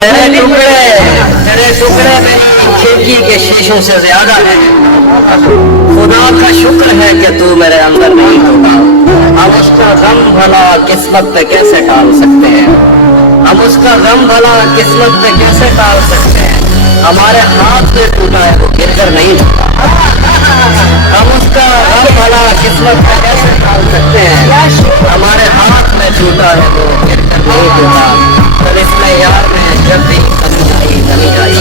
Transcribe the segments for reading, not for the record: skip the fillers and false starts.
तेरे टुकड़े में खिड़की के शीशों से ज्यादा है। खुदा का शुक्र है कि तू मेरे अंदर नहीं होगा। हम उसका गम भला किस्मत पे कैसे टाल सकते हैं? हम उसका गम भला किस्मत पे कैसे टाल सकते हैं? हमारे हाथ से टूटा है वो गिर कर नहीं टूटा। हम उसका गम भला किस्मत पे कैसे टाल सकते हैं? हमारे हाथ में टूटा है वो गिर कर नहीं टूटा। तलिस्मे यार में जब भी कमी आई नमी आई,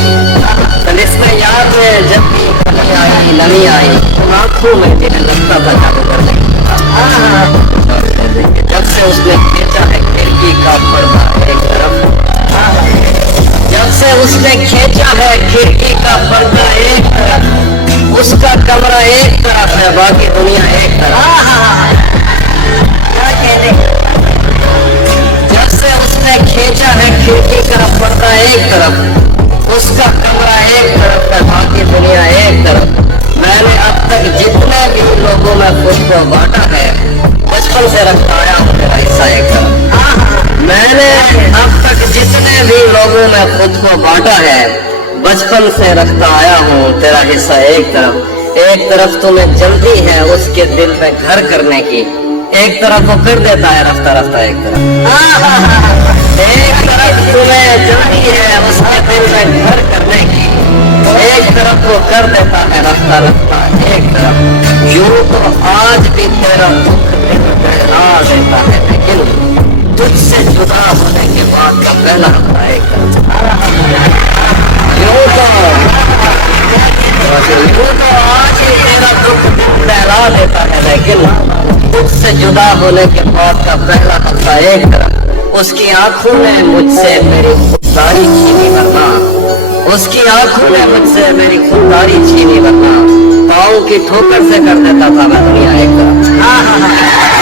तलिस्मे यार में जब भी कमी आई नमी आई, आंखों में जिन्हें लगता था जादू करने जब से उसने खींचा है खिड़की का पर्दा एक तरफ, जब से उसने खींचा है खिड़की का पर्दा एक तरफ, उसका कमरा एक तरफ है बाकी दुनिया एक तरफ। जब से उसने खींचा है खिड़की का पर्दा एक तरफ, उसका कमरा एक तरफ है बाकी दुनिया एक तरफ। मैंने अब तक जितने भी लोगों में खुद को बांटा है, बचपन से रखता आया हूँ मेरा हिस्सा एक तरफ। मैंने अब तक जितने भी लोगों में खुद को बांटा है, बचपन से रखता आया हूँ तेरा हिस्सा एक तरफ। एक तरफ तुम्हें जल्दी है उसके दिल पे घर करने की, एक तरफ वो कर देता है रफ्ता रफ्ता एक तरफ। एक तरफ तुम्हें जल्दी है उसके दिल में घर करने की, एक तरफ वो कर देता है रफ्ता रफ्ता एक तरफ। यूं तो आज भी तेरा दुख दिल बहला देता है, लेकिन तुझसे जुदा होने के बाद का पहला रफ्ता एक तरफ। यूं तो आज ही तेरा दुख दिल बहला देता है, लेकिन तुझसे जुदा होने के बाद का पहला हफ्ता एक तरफ। उसकी आंखों ने मुझसे मेरी खुददारी छीनी वरना, उसकी आंखों ने मुझसे मेरी खुददारी छीनी वरना पाँव की ठोकर से कर देता था मैं दुनिया एक तरफ।